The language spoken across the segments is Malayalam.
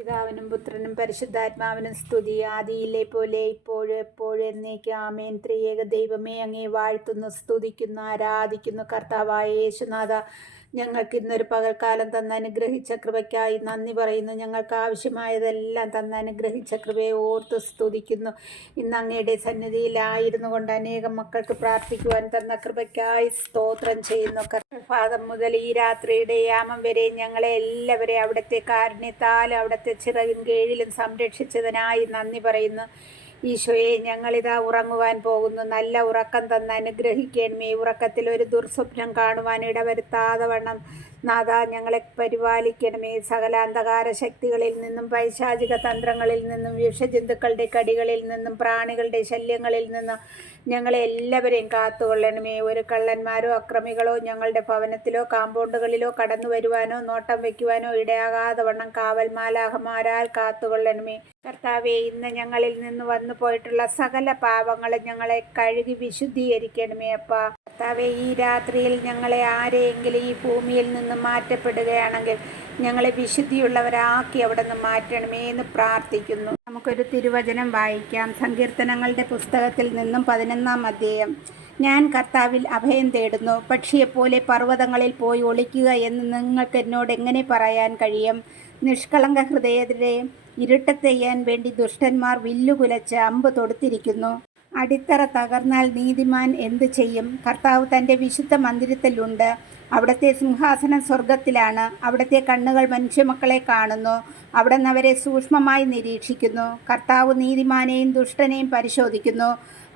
പിതാവിനും പുത്രനും പരിശുദ്ധാത്മാവിനും സ്തുതി, ആദിയിലെ പോലെ ഇപ്പോഴും എപ്പോഴും എന്നേക്കും ആമേൻ. ത്രിയേക ദൈവമേ, അങ്ങേ വാഴ്ത്തുന്നു, സ്തുതിക്കുന്നു, ആരാധിക്കുന്നു. കർത്താവായ യേശുനാഥ, ഞങ്ങൾക്ക് ഇന്നൊരു പകൽക്കാലം തന്ന അനുഗ്രഹിച്ച കൃപയ്ക്കായി നന്ദി പറയുന്നു. ഞങ്ങൾക്ക് ആവശ്യമായതെല്ലാം തന്ന അനുഗ്രഹിച്ച കൃപയെ ഓർത്ത് സ്തുതിക്കുന്നു. ഇന്ന് അങ്ങയുടെ സന്നിധിയിലായിരുന്നു കൊണ്ട് അനേകം മക്കൾക്ക് പ്രാർത്ഥിക്കുവാൻ തന്ന കൃപയ്ക്കായി സ്തോത്രം ചെയ്യുന്നു. പ്രഭാതം മുതൽ ഈ രാത്രിയുടെ യാമം വരെ ഞങ്ങളെ എല്ലാവരെയും അവിടുത്തെ കാരുണ്യത്താലും അവിടുത്തെ ചിറകിൻ കീഴിലും സംരക്ഷിച്ചതിനായി നന്ദി പറയുന്നു. ഈശോയെ, ഞങ്ങളിതാ ഉറങ്ങുവാൻ പോകുന്നു. നല്ല ഉറക്കം തന്ന് അനുഗ്രഹിക്കണമേ. ഉറക്കത്തിൽ ഒരു ദുർസ്വപ്നം കാണുവാൻ ഇടവരുത്താതെ വണ്ണം നാഥ ഞങ്ങളെ പരിപാലിക്കണമേ. സകല അന്ധകാര ശക്തികളിൽ നിന്നും, പൈശാചിക തന്ത്രങ്ങളിൽ നിന്നും, വിഷജന്തുക്കളുടെ കടികളിൽ നിന്നും, പ്രാണികളുടെ ശല്യങ്ങളിൽ നിന്നും ഞങ്ങളെ എല്ലാവരെയും കാത്തുകൊള്ളണമേ. ഒരു കള്ളന്മാരോ അക്രമികളോ ഞങ്ങളുടെ ഭവനത്തിലോ കാമ്പൗണ്ടുകളിലോ കടന്നു വരുവാനോ നോട്ടം വയ്ക്കുവാനോ ഇടയാകാതെ വണ്ണം കാവൽ മാലാഖമാരാൽ കാത്തുകൊള്ളണമേ. കർത്താവെ, ഇന്ന് ഞങ്ങളിൽ നിന്ന് വന്നു പോയിട്ടുള്ള സകല പാപങ്ങളും ഞങ്ങളെ കഴുകി വിശുദ്ധീകരിക്കണമേ. അപ്പാ കർത്താവെ, ഈ രാത്രിയിൽ ഞങ്ങളെ ആരെയെങ്കിലും ഈ ഭൂമിയിൽ നിന്ന് മാറ്റപ്പെടുകയാണെങ്കിൽ ഞങ്ങളെ വിശുദ്ധിയുള്ളവരാക്കി അവിടെ നിന്ന് മാറ്റണമേ എന്ന് പ്രാർത്ഥിക്കുന്നു. നമുക്കൊരു തിരുവചനം വായിക്കാം. സങ്കീർത്തനങ്ങളുടെ പുസ്തകത്തിൽ നിന്നും 11-ാം അധ്യായം. ഞാൻ കർത്താവിൽ അഭയം തേടുന്നു. പക്ഷിയെപ്പോലെ പർവ്വതങ്ങളിൽ പോയി ഒളിക്കുക എന്ന് നിങ്ങൾക്ക് എന്നോട് എങ്ങനെ പറയാൻ കഴിയും? നിഷ്കളങ്ക ഹൃദയരെ ഇരുട്ടത്തെയ്യാൻ വേണ്ടി ദുഷ്ടന്മാർ വില്ലുകുലച്ച് അമ്പ് തൊടുത്തിരിക്കുന്നു. അടിത്തറ തകർന്നാൽ നീതിമാൻ എന്തു ചെയ്യും? കർത്താവ് തൻ്റെ വിശുദ്ധ മന്ദിരത്തിലുണ്ട്. അവിടുത്തെ സിംഹാസനം സ്വർഗത്തിലാണ്. അവിടുത്തെ കണ്ണുകൾ മനുഷ്യമക്കളെ കാണുന്നു. അവിടുന്ന് അവരെ സൂക്ഷ്മമായി നിരീക്ഷിക്കുന്നു. കർത്താവ് നീതിമാനെയും ദുഷ്ടനെയും പരിശോധിക്കുന്നു.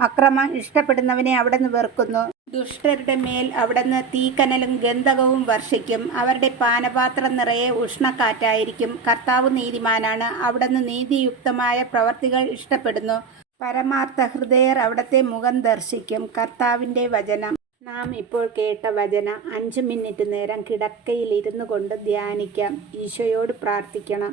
അക്രമം ഇഷ്ടപ്പെടുന്നവനെ അവിടുന്ന് വെറുക്കുന്നു. ദുഷ്ടരുടെ മേൽ അവിടുന്ന് തീക്കനലും ഗന്ധകവും വർഷിക്കും. അവരുടെ പാനപാത്രം നിറയെ ഉഷ്ണക്കാറ്റായിരിക്കും. കർത്താവ് നീതിമാനാണ്. അവിടുന്ന് നീതിയുക്തമായ പ്രവർത്തികൾ ഇഷ്ടപ്പെടുന്നു. പരമാർത്ഥ ഹൃദയർ അവിടുത്തെ മുഖം ദർശിക്കും. കർത്താവിൻ്റെ വചനം. നാം ഇപ്പോൾ കേട്ട വചനം 5 മിനിറ്റ് നേരം കിടക്കയിൽ ഇരുന്നു കൊണ്ട് ധ്യാനിക്കാം. ഈശോയോട് പ്രാർത്ഥിക്കണം.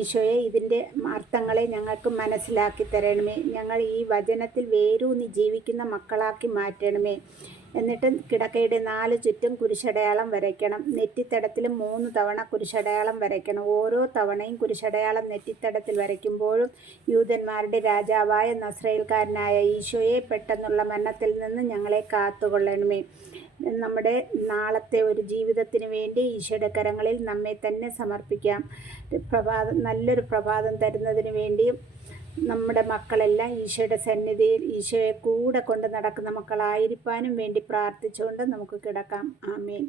ഈശോയെ, ഇതിൻ്റെ അർത്ഥങ്ങളെ ഞങ്ങൾക്ക് മനസ്സിലാക്കി തരണമേ. ഞങ്ങൾ ഈ വചനത്തിൽ വേരൂന്നി ജീവിക്കുന്ന മക്കളാക്കി മാറ്റണമേ. എന്നിട്ട് കിടക്കയുടെ 4 ചുറ്റും കുരിശടയാളം വരയ്ക്കണം. നെറ്റിത്തടത്തിലും 3 തവണ കുരിശടയാളം വരയ്ക്കണം. ഓരോ തവണയും കുരിശടയാളം നെറ്റിത്തടത്തിൽ വരയ്ക്കുമ്പോഴും യൂതന്മാരുടെ രാജാവായ നസ്രയേൽക്കാരനായ ഈശോയെ, പെട്ടെന്നുള്ള മരണത്തിൽ നിന്ന് ഞങ്ങളെ കാത്തുകൊള്ളണമേ. നമ്മുടെ നാളത്തെ ഒരു ജീവിതത്തിന് വേണ്ടി ഈശോയുടെ കരങ്ങളിൽ നമ്മെ തന്നെ സമർപ്പിക്കാം. നല്ലൊരു പ്രഭാതം തരുന്നതിന് വേണ്ടിയും നമ്മുടെ മക്കളെല്ലാം ഈശോയുടെ സന്നിധിയിൽ ഈശോയെ കൂടെ കൊണ്ട് നടക്കുന്ന മക്കളായിരിക്കാനും വേണ്ടി പ്രാർത്ഥിച്ചുകൊണ്ട് നമുക്ക് കിടക്കാം. ആമേൻ.